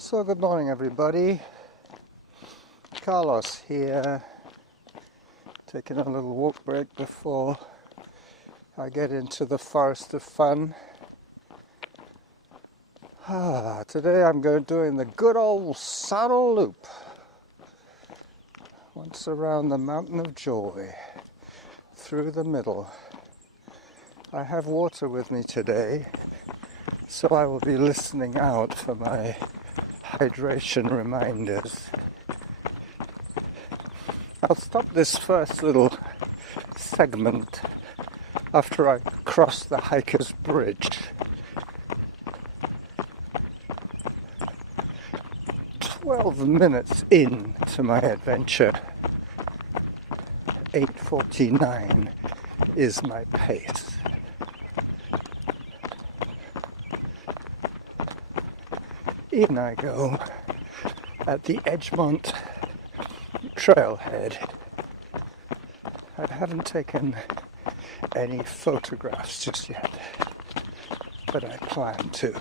So good morning everybody, Carlos here, taking a little walk break before I get into the forest of fun. Today I'm doing the good old saddle loop, once around the mountain of joy, through the middle. I have water with me today, so I will be listening out for my hydration reminders. I'll stop this first little segment after I cross the hiker's bridge. 12 minutes into my adventure, 8:49 is my pace. In I go at the Edgemont trailhead. I haven't taken any photographs just yet, but I plan to.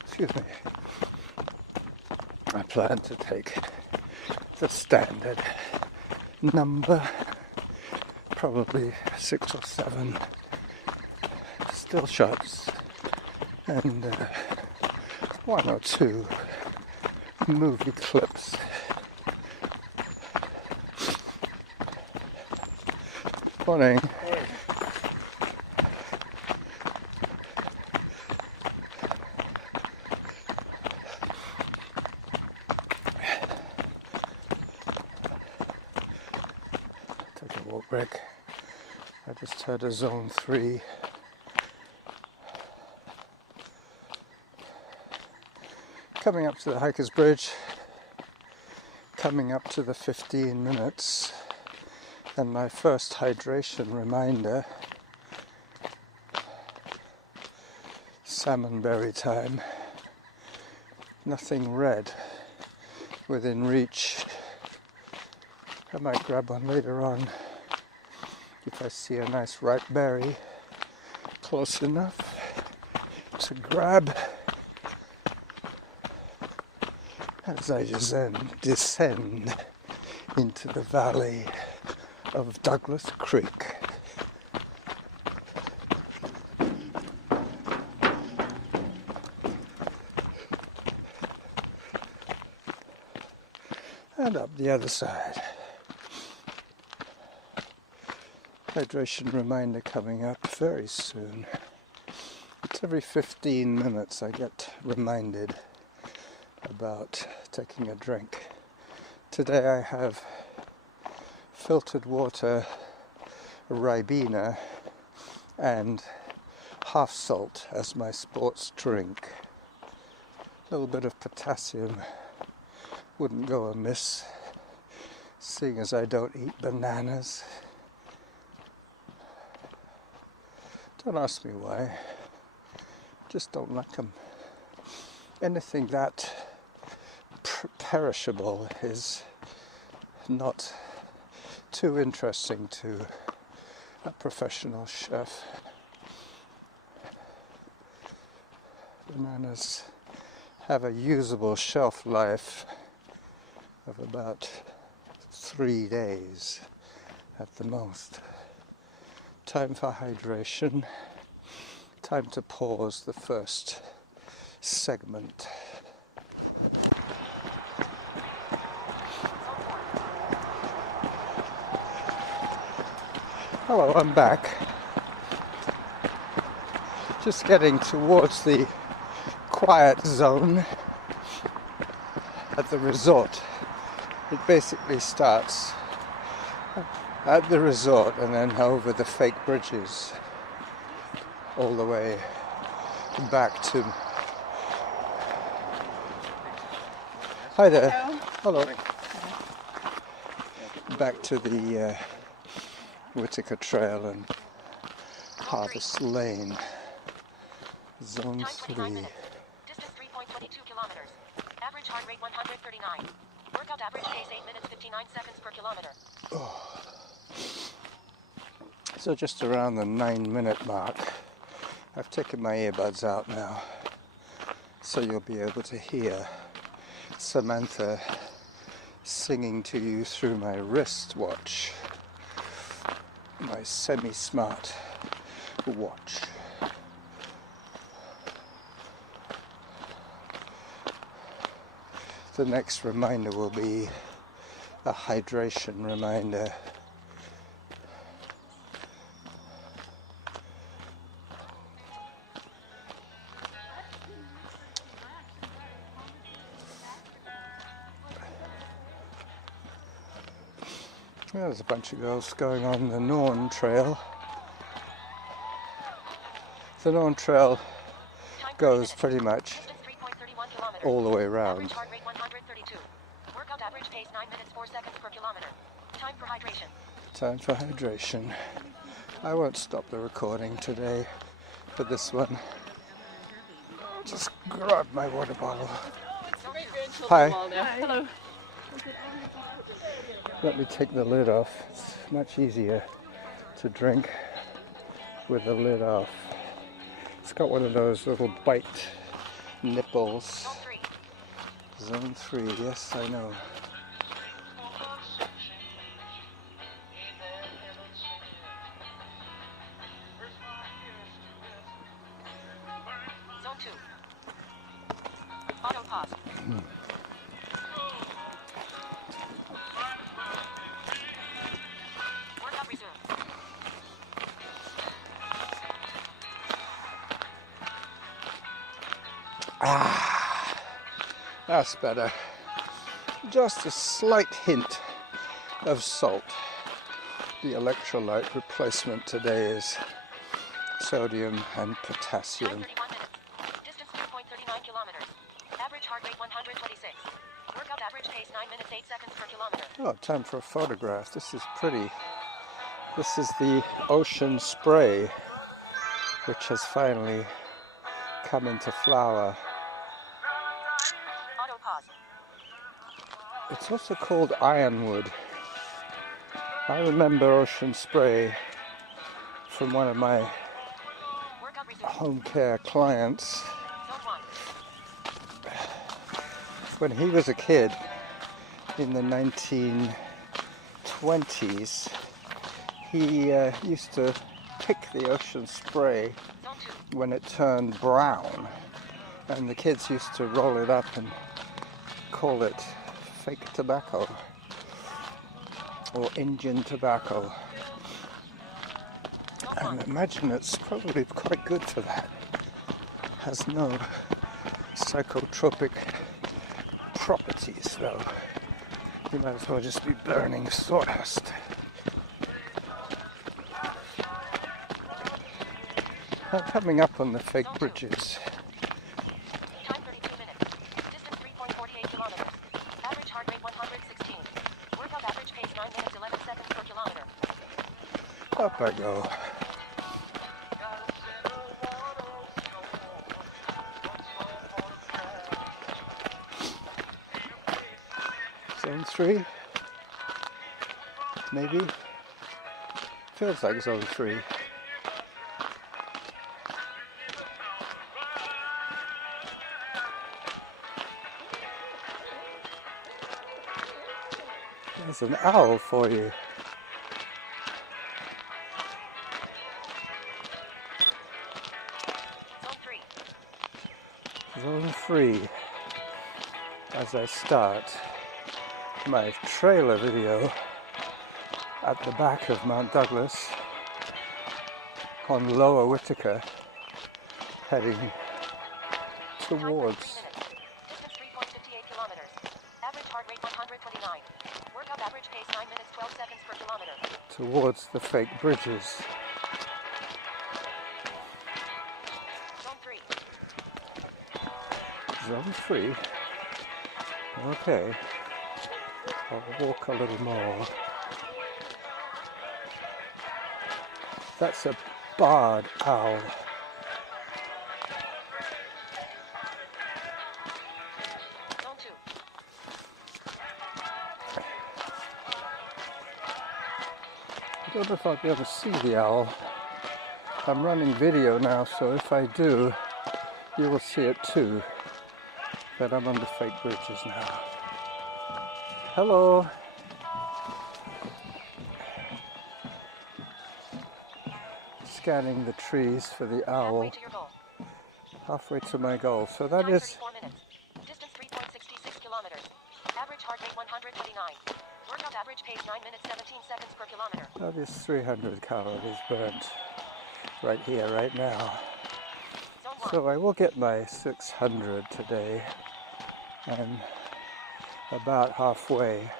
Excuse me. I plan to take the standard number, probably 6 or 7 still shots and 1 or 2 movie clips. Morning. Hey. Take a walk break. I just had a zone 3. Coming up to the hiker's bridge, coming up to the 15 minutes, and my first hydration reminder, salmonberry time. Nothing red within reach. I might grab one later on if I see a nice ripe berry close enough to grab. As I descend into the valley of Douglas Creek. And up the other side. Hydration reminder coming up very soon. It's every 15 minutes I get reminded about taking a drink. Today I have filtered water, Ribena, and half salt as my sports drink. A little bit of potassium wouldn't go amiss, seeing as I don't eat bananas. Don't ask me why, just don't like them. Anything that perishable is not too interesting to a professional chef. Bananas have a usable shelf life of about 3 days at the most. Time for hydration. Time to pause the first segment. Hello, I'm back. Just getting towards the quiet zone at the resort. It basically starts at the resort and then over the fake bridges all the way back to... Hi there. Hello. Back to the Whitaker Trail and Harvest Lane, Zone 3. Distance 3.22 kilometers. Average heart rate 139. Workout average pace 8 minutes 59 seconds per kilometer. So just around the 9-minute mark, I've taken my earbuds out now, so you'll be able to hear Samantha singing to you through my wristwatch, my semi-smart watch. The next reminder will be a hydration reminder. There's a bunch of girls going on the Norn Trail. The Norn Trail goes pretty much all the way around. Heart rate 132. Workout average pace 9 minutes 4 seconds per kilometer. Time for hydration. Time for hydration. I won't stop the recording today for this one. Just grab my water bottle. Hi. Hello. Let me take the lid off. It's much easier to drink with the lid off. It's got one of those little bite nipples. Zone 3, yes, I know. Zone 2. Auto pause. Workout resumed. That's better. Just a slight hint of salt. The electrolyte replacement today is sodium and Time potassium. 31 minutes. Distance 2.39 kilometers. Average heart rate 126. Workout average pace 9 minutes 8 seconds per kilometer. Oh, time for a photograph. This is pretty. This is the ocean spray, which has finally come into flower. Auto pause. It's also called ironwood. I remember ocean spray from one of my Workout resumed. home care clients. Zone 1. When he was a kid in the 1920s, he used to pick the ocean spray Zone 2. when it turned brown, and the kids used to roll it up and call it fake tobacco or Indian tobacco. And I imagine it's probably quite good for that. Has no psychotropic properties, though. You might as well just be burning sawdust. I'm coming up on the fake bridges. Time 32 minutes. Distance 3.48 kilometers. Average heart rate 116. Workout average pace 9 minutes 11 seconds per kilometer. Up I go. Zone 3? Maybe? Feels like zone 3. There's an owl for you. Zone 3. Zone 3. As I start my trailer video at the back of Mount Douglas on Lower Whittaker, heading Time 33 towards minutes. Distance 3.58 kilometers. Average heart rate 129. Workout average pace 9 minutes 12 seconds per kilometer. towards the fake bridges. Zone 3. Zone 3. Okay. I'll walk a little more. That's a barred owl. Zone 2. I don't know if I'll be able to see the owl I'm running video now, so if I do, you will see it too. But I'm on the fake bridges now. Hello. Scanning the trees for the owl. Halfway to my goal. So that is 34 minutes. Distance 3.66 kilometers. Average heart rate 129. Workout average pace 9 minutes 17 seconds per kilometer. that is 300 calories burnt right here, right now. Zone 1. So I will get my 600 today. I'm about halfway.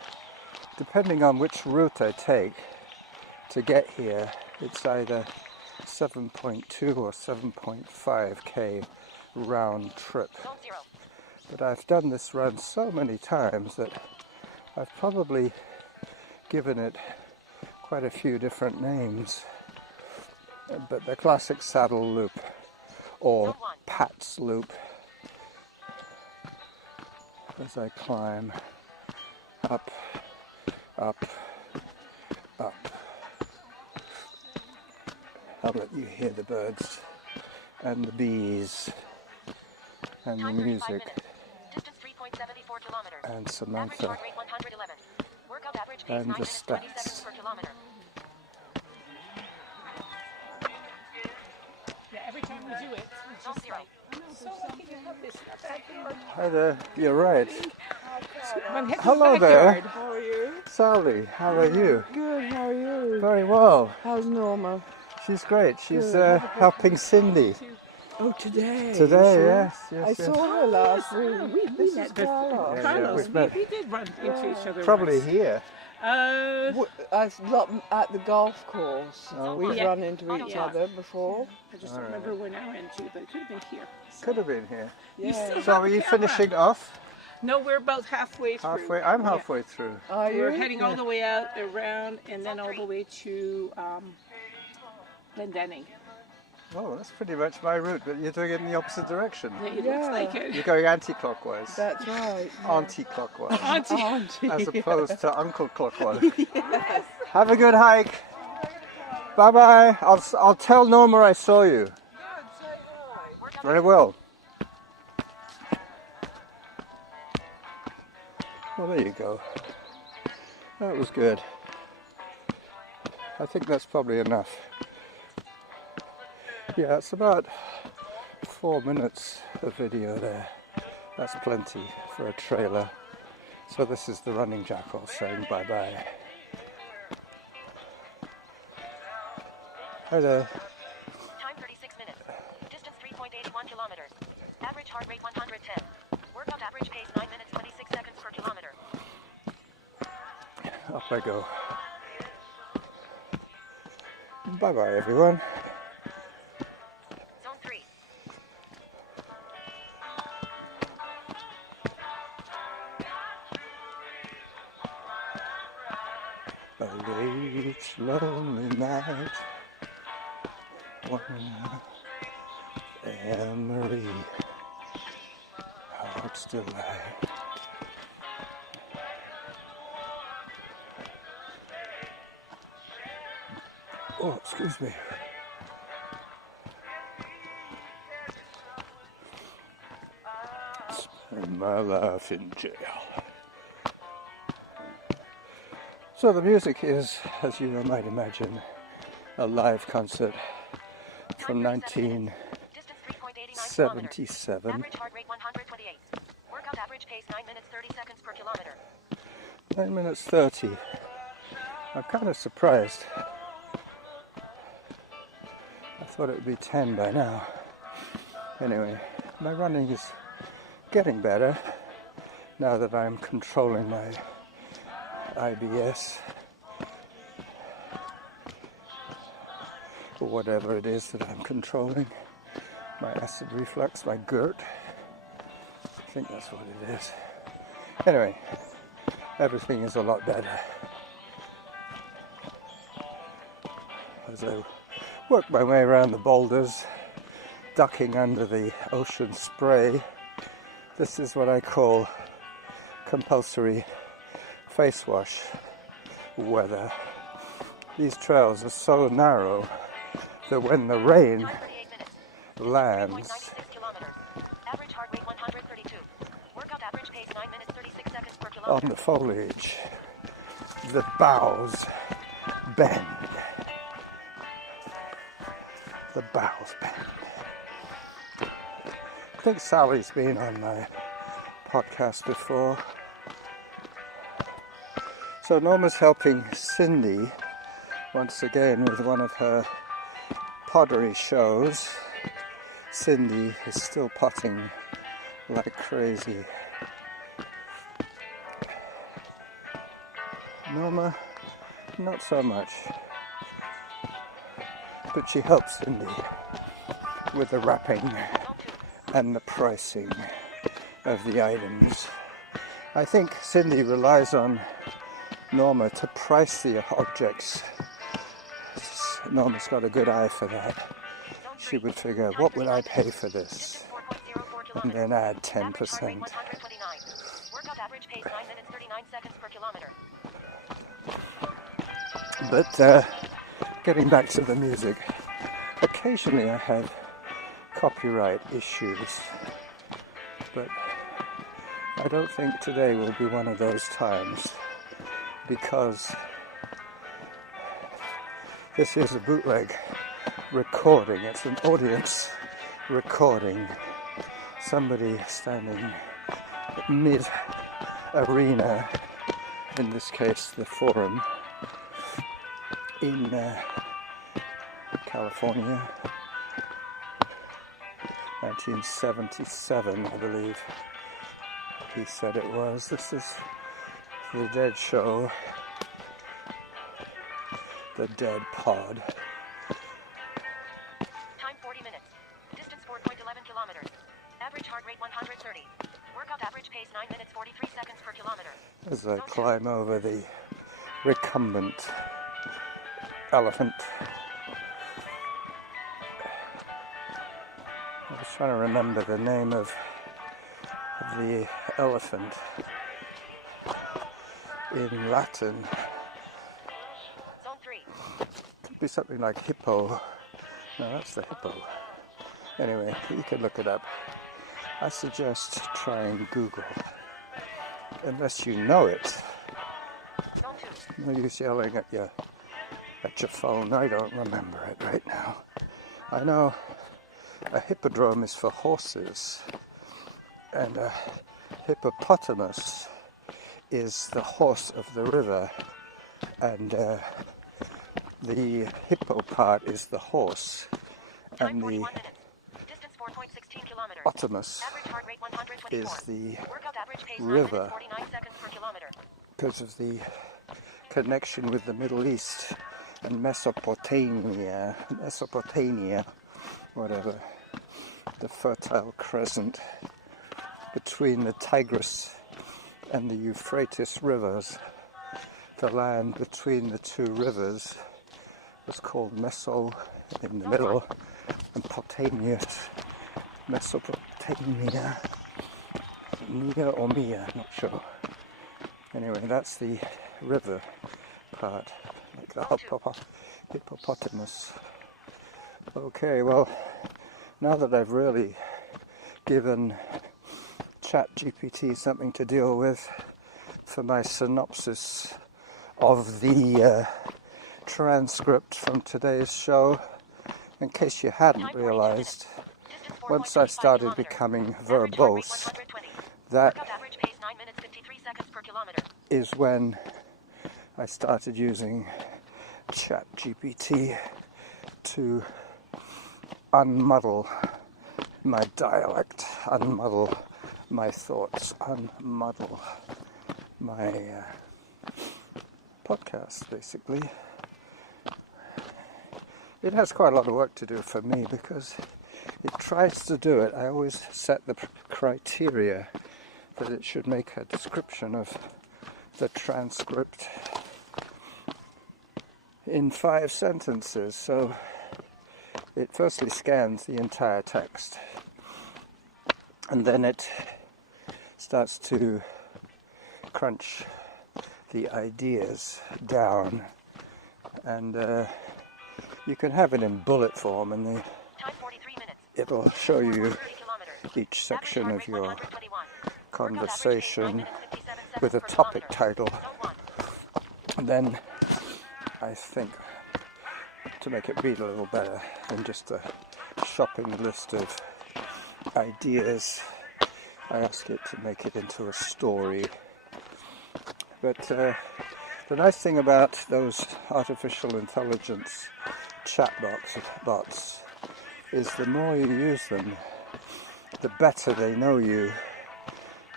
Depending on which route I take to get here, it's either 7.2 or 7.5k round trip. Zone 0. But I've done this run so many times that I've probably given it quite a few different names. But the classic saddle loop or Pat's loop as I climb up, up, up. I'll let you hear the birds and the bees and the Time 35 music minutes. Distance 3.74 kilometers. and Average Samantha heart rate 111. Workout average pace and 9 the minutes 20 stats. seconds per kilometer. Yeah, every time we do it, it's Zone just 0. like, so lucky to have this in our backyard. Hi there, you're right. One head to Hello the there. backyard. How are you? Sally, how are you? Good, how are you? Very well. How's Norma? She's great. She's Good. helping Cindy. Oh, today. Today, Sure. yes, I yes, yes. saw her last week. We This met is before. Carlos. Yeah, Carlos, we've met. we did run into each other Probably once. here. At the golf course. Oh, We've yeah. run into each Yeah. other before. I just don't remember when I went to, but it could have been here. So. Could have been here. You Yeah. still So have are the you camera. finishing off? No, we're about halfway through. Halfway? I'm Yeah. halfway through. Are you? We're heading all the way out, around, and then all the way to Glendenning. Oh, that's pretty much my route, but you're doing it in the opposite direction. It Yeah. looks like it. You're going anti-clockwise. That's right. Anti-clockwise. Auntie. Auntie. As opposed to uncle clockwise. Have a good hike. Bye-bye. I'll tell Norma I saw you. Very well. Well, there you go. That was good. I think that's probably enough. Yeah, it's about 4 minutes of video there. That's plenty for a trailer. So this is the running jackal saying bye-bye. Hi there. Time 36 minutes. Distance 3.81 kilometers. Average heart rate 110. Workout average pace 9 minutes 26 seconds per kilometer. Up I go. Bye-bye, everyone. Zone 3. A late, lonely night. Anne Marie, heart's delight. Oh, excuse me. Spend my life in jail. So the music is, as you might imagine, a live concert from 1977. Distance 3.89 kilometers. Average heart rate 128. Workout average pace 9 minutes 30 seconds per kilometer. 9 minutes 30. I'm kind of surprised. I thought it would be 10 by now. Anyway, my running is getting better now that I'm controlling my IBS, or whatever it is that I'm controlling. My acid reflux, my GERT. I think that's what it is. Anyway, everything is a lot better. As I work my way around the boulders, ducking under the ocean spray, this is what I call compulsory face wash weather. These trails are so narrow that when the rain Time 38 minutes. lands 3.96 kilometers. Average heart rate 132. Workout average pace 9 minutes 36 seconds per kilometer. on the foliage, the boughs bend. The boughs bend. I think Sally's been on my podcast before. So Norma's helping Cindy once again with one of her pottery shows. Cindy is still potting like crazy. Norma, not so much. But she helps Cindy with the wrapping and the pricing of the items. I think Cindy relies on Norma to price the objects. Norma's got a good eye for that. She would figure, what would I pay for this? And then add 10%. Workout average pace 9 minutes 39 seconds per kilometer. But getting back to the music, occasionally I have copyright issues, but I don't think today will be one of those times, because this is a bootleg recording. It's an audience recording. Somebody standing mid-arena, in this case the Forum, in California, 1977, I believe he said it was. This is the Dead Show, the Dead Pod. Time 40 minutes. Distance 4.11 kilometers. Average heart rate 130. Workout average pace 9 minutes 43 seconds per kilometer. As I climb over the recumbent elephant. I was trying to remember the name of the elephant in Latin. Zone 3. Could be something like hippo. No, that's the hippo. Anyway, you can look it up. I suggest trying Google. Unless you know it. Zone 2. No use yelling at your phone. I don't remember it right now. I know a hippodrome is for horses, and a hippopotamus is the horse of the river, and the hippo part is the horse, Time and 41 the minutes. Distance 4.16 kilometers. potamus Average heart rate 124. is the Workout average pace 9 river, minutes 49 seconds per kilometer. because of the connection with the Middle East and Mesopotamia, whatever, the Fertile Crescent between the Tigris and the Euphrates rivers. The land between the two rivers was called Meso in the middle, and Potamius, Mesopotamia, Mia or Mia, not sure. Anyway, that's the river part, like the hippopotamus. Okay, well, now that I've really given ChatGPT something to deal with for my synopsis of the transcript from today's show, in case you hadn't realized, once I started becoming verbose, that is when I started using ChatGPT to unmuddle my dialect, unmuddle my thoughts, unmuddle my podcast, basically. It has quite a lot of work to do for me because it tries to do it. I always set the criteria that it should make a description of the transcript in 5 sentences. So it firstly scans the entire text, and then it starts to crunch the ideas down, and You can have it in bullet form, and Time 43 minutes. it'll show you 30 kilometers. each section Average of heart your rate 121. conversation Workout with a average pace 9 minutes 57 seconds per topic kilometer. title. Zone 1. And then I think, to make it read a little better than just a shopping list of ideas, I ask it to make it into a story. But the nice thing about those artificial intelligence bots is the more you use them, the better they know you,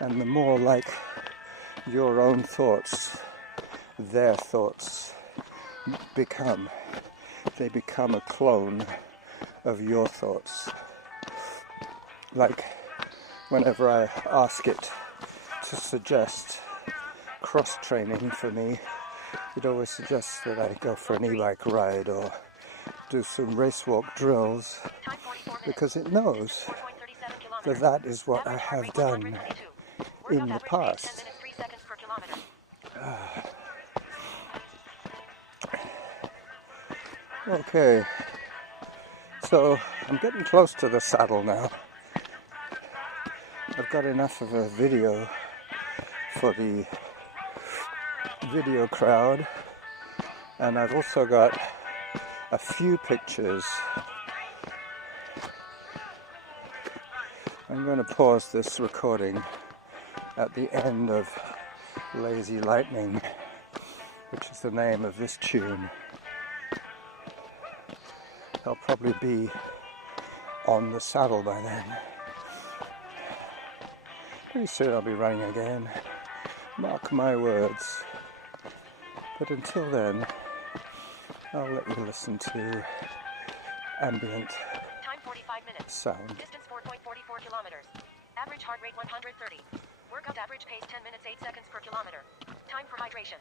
and the more like your own thoughts their thoughts become. They become a clone of your thoughts. Like whenever I ask it to suggest cross-training for me, it always suggests that I go for an e-bike ride or do some race walk drills, Time 44 minutes. because it knows 4.37 that kilometers. that is what I Average heart have rate done 122. in Workout the average pace 10 past. minutes 3 seconds per kilometer. Okay, so I'm getting close to the saddle now. I've got enough of a video for the video crowd, and I've also got a few pictures. I'm going to pause this recording at the end of Lazy Lightning, which is the name of this tune. I'll probably be on the saddle by then. Pretty soon I'll be running again, mark my words. But until then, I'll let you listen to ambient Time 45 minutes. sound. Distance 4.44 kilometers. Average heart rate 130. Workout average pace 10 minutes 8 seconds per kilometer. Time for hydration.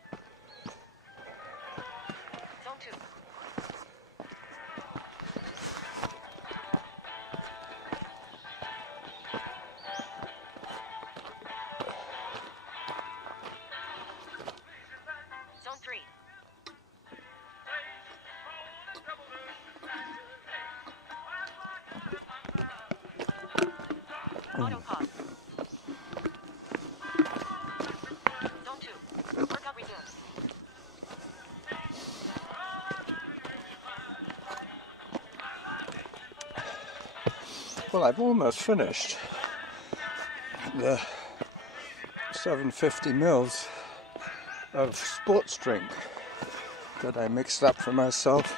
Zone 2. Zone 3. Auto pause. Zone 2. Workout resumes. Well, I've almost finished the 750 mils of sports drink that I mixed up for myself.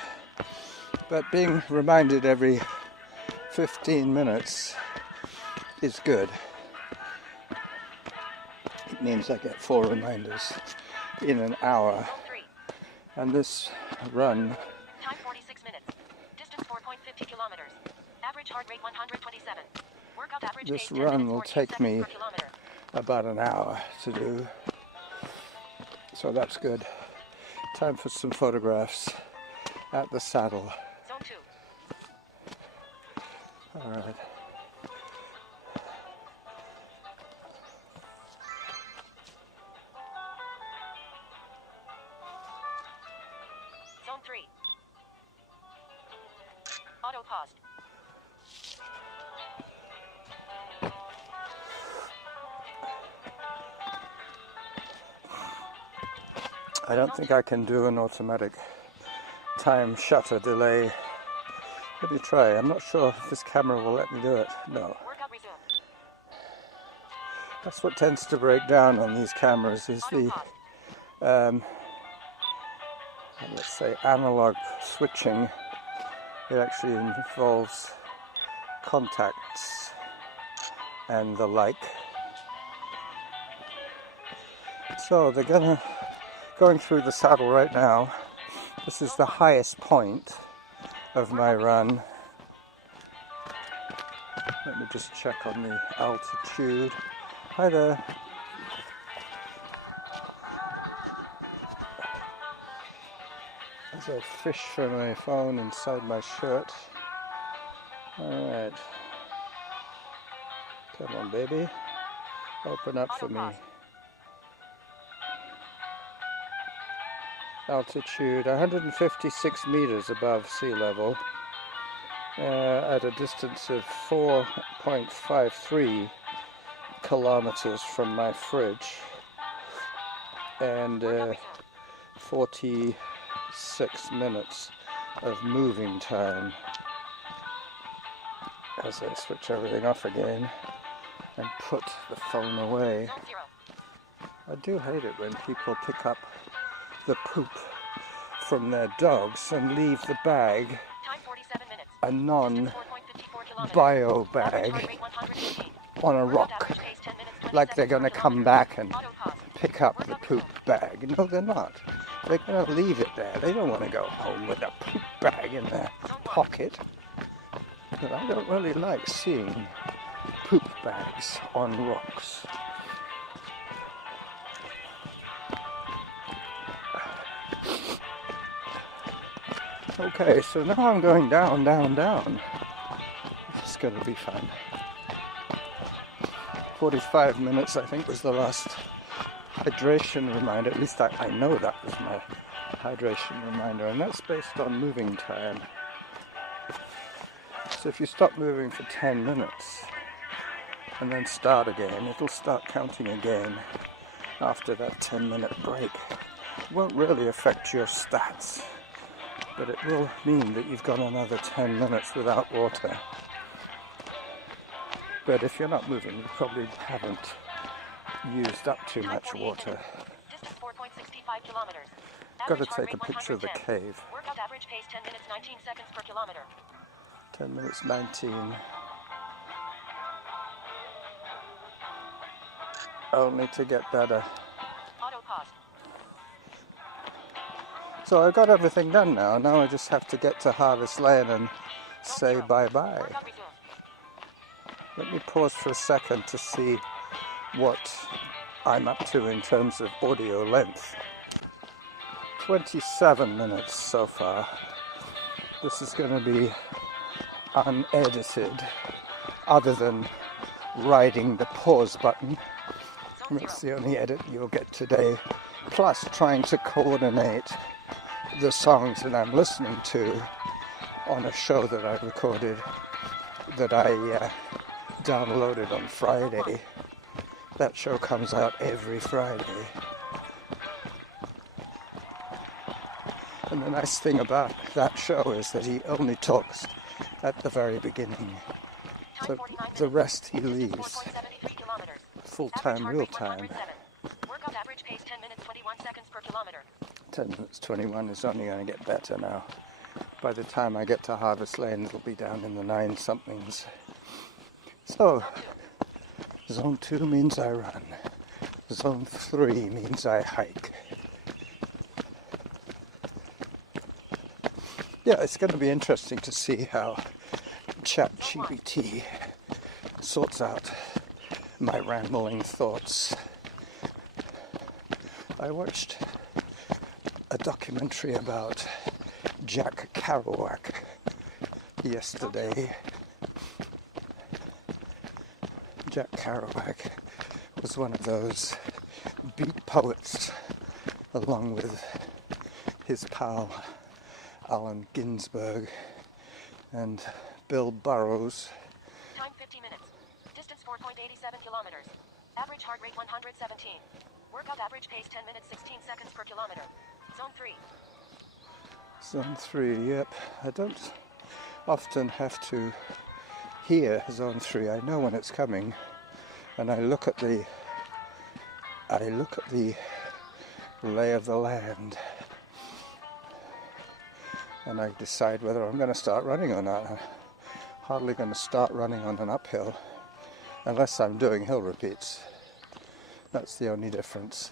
But being reminded every 15 minutes is good. It means I get 4 reminders in an hour. Zone 3. And this run Time 46 minutes. Distance 4.50 kilometers. Average heart rate 127. Workout average This pace 10 run minutes will 14 take seconds me per kilometer. about an hour to do. So that's good. Time for some photographs at the saddle. Zone 2. Alright. Zone 3. Auto paused. I don't think I can do an automatic time shutter delay. Let me try. I'm not sure if this camera will let me do it. No. Workout resumed. That's what tends to break down on these cameras is Auto the, paused. let's say, analog switching. It actually involves contacts and the like. So they're going through the saddle right now. This is the highest point of my run. Let me just check on the altitude. Hi there. There's a fish on my phone inside my shirt. Alright. Come on, baby. Open up for me. altitude 156 meters above sea level, at a distance of 4.53 kilometers from my fridge, and 46 minutes of moving time. As I switch everything off again and put the phone away. Zone 0. I do hate it when people pick up the poop from their dogs and leave the bag, Time 47 minutes. a Distance non-bio 4.54 kilometers. Average bag, heart rate 118. on a Workout rock, average pace 10 minutes, 20 like they're seconds going to per come kilometer. back and Auto pause. pick up the poop bag. No, they're not. They're going to leave it there. They don't want to go home with a poop bag in their pocket. But I don't really like seeing poop bags on rocks. Okay, so now I'm going down, down, down. It's going to be fun. 45 minutes, I think, was the last hydration reminder. At least I know that was my hydration reminder, and that's based on moving time. So if you stop moving for 10 minutes and then start again, it'll start counting again after that 10-minute break. It won't really affect your stats, but it will mean that you've gone another 10 minutes without water. But if you're not moving, you probably haven't used up too much water. Distance 4.65 kilometers. Got to Average heart take a rate picture of the 110. cave. Workout average pace 10 minutes, 19 seconds per kilometer. 10 minutes 19. Only to get better. Auto pause. So I've got everything done now. Now I just have to get to Harvest Lane and say bye-bye. Workout resumed. Let me pause for a second to see what I'm up to in terms of audio length. 27 minutes so far. This is going to be unedited, other than riding the pause button. That's the only edit you'll get today. Plus trying to coordinate the songs that I'm listening to on a show that I recorded, that I downloaded on Friday. That show comes out every Friday. And the nice thing about that show is that he only talks at the very beginning. The rest he leaves full-time, real-time. Workout average pace 10 minutes, 21 seconds per kilometer. 10 minutes 21 is only going to get better now. By the time I get to Harvest Lane, it'll be down in the 9-somethings. So, Zone 2 means I run. Zone 3 means I hike. Yeah, it's going to be interesting to see how ChatGPT sorts out my rambling thoughts. I watched a documentary about Jack Kerouac yesterday. Jack Kerouac was one of those beat poets, along with his pal Allen Ginsberg and Bill Burroughs. Time 50 minutes. Distance 4.87 kilometers. Average heart rate 117. Workout average pace 10 minutes 16 seconds per kilometer. Zone 3. Zone 3, yep. I don't often have to hear Zone 3. I know when it's coming, and I look at the lay of the land, and I decide whether I'm going to start running or not. I'm hardly going to start running on an uphill unless I'm doing hill repeats. That's the only difference.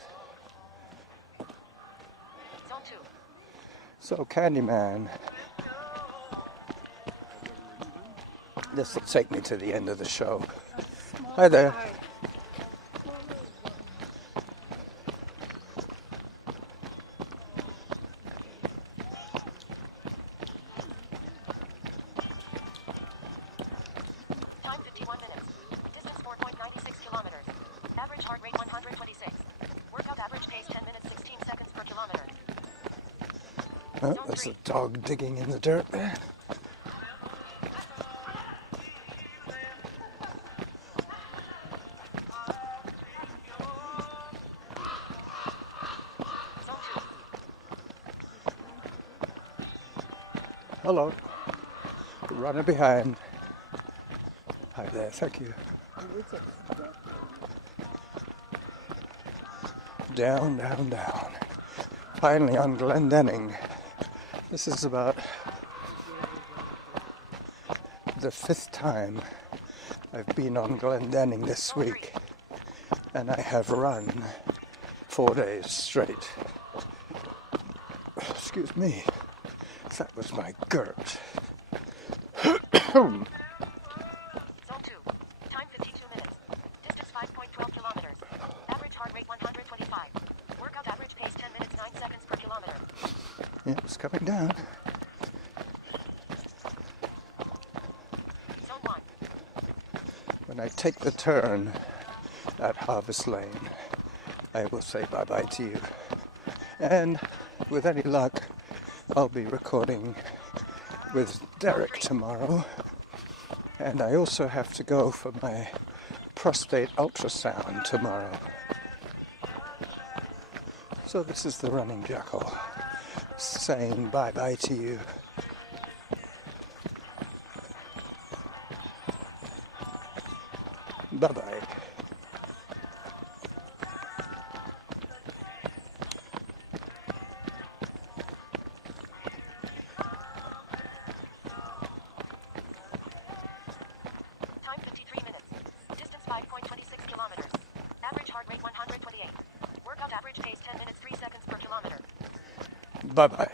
Zone 2. So, Candyman. This will take me to the end of the show. Hi there. Time 51 minutes. Distance 4.96 kilometers. Average heart rate 126. Workout average pace 10 minutes 16 seconds per kilometer. Oh, there's a dog digging in the dirt there. Hello. Runner behind. Hi there, thank you. Down, down, down. Finally on Glendenning. This is about the 5th time I've been on Glendenning this week, and I have run 4 days straight. Excuse me, that was my girt. Zone 2. Time 52 minutes. Distance 5.12 kilometers. Average heart rate 125. Workout average pace 10 minutes 9 seconds per kilometer. Yeah, it's coming down. Zone 1. When I take the turn at Harvest Lane, I will say bye-bye to you. And with any luck, I'll be recording with Derek tomorrow. And I also have to go for my prostate ultrasound tomorrow. So this is the running Jackal saying bye-bye to you. Bye-bye. Time 53 minutes. Distance 5.26 kilometers. Average heart rate 128. Workout average pace 10 minutes 3 seconds per kilometer. Bye-bye.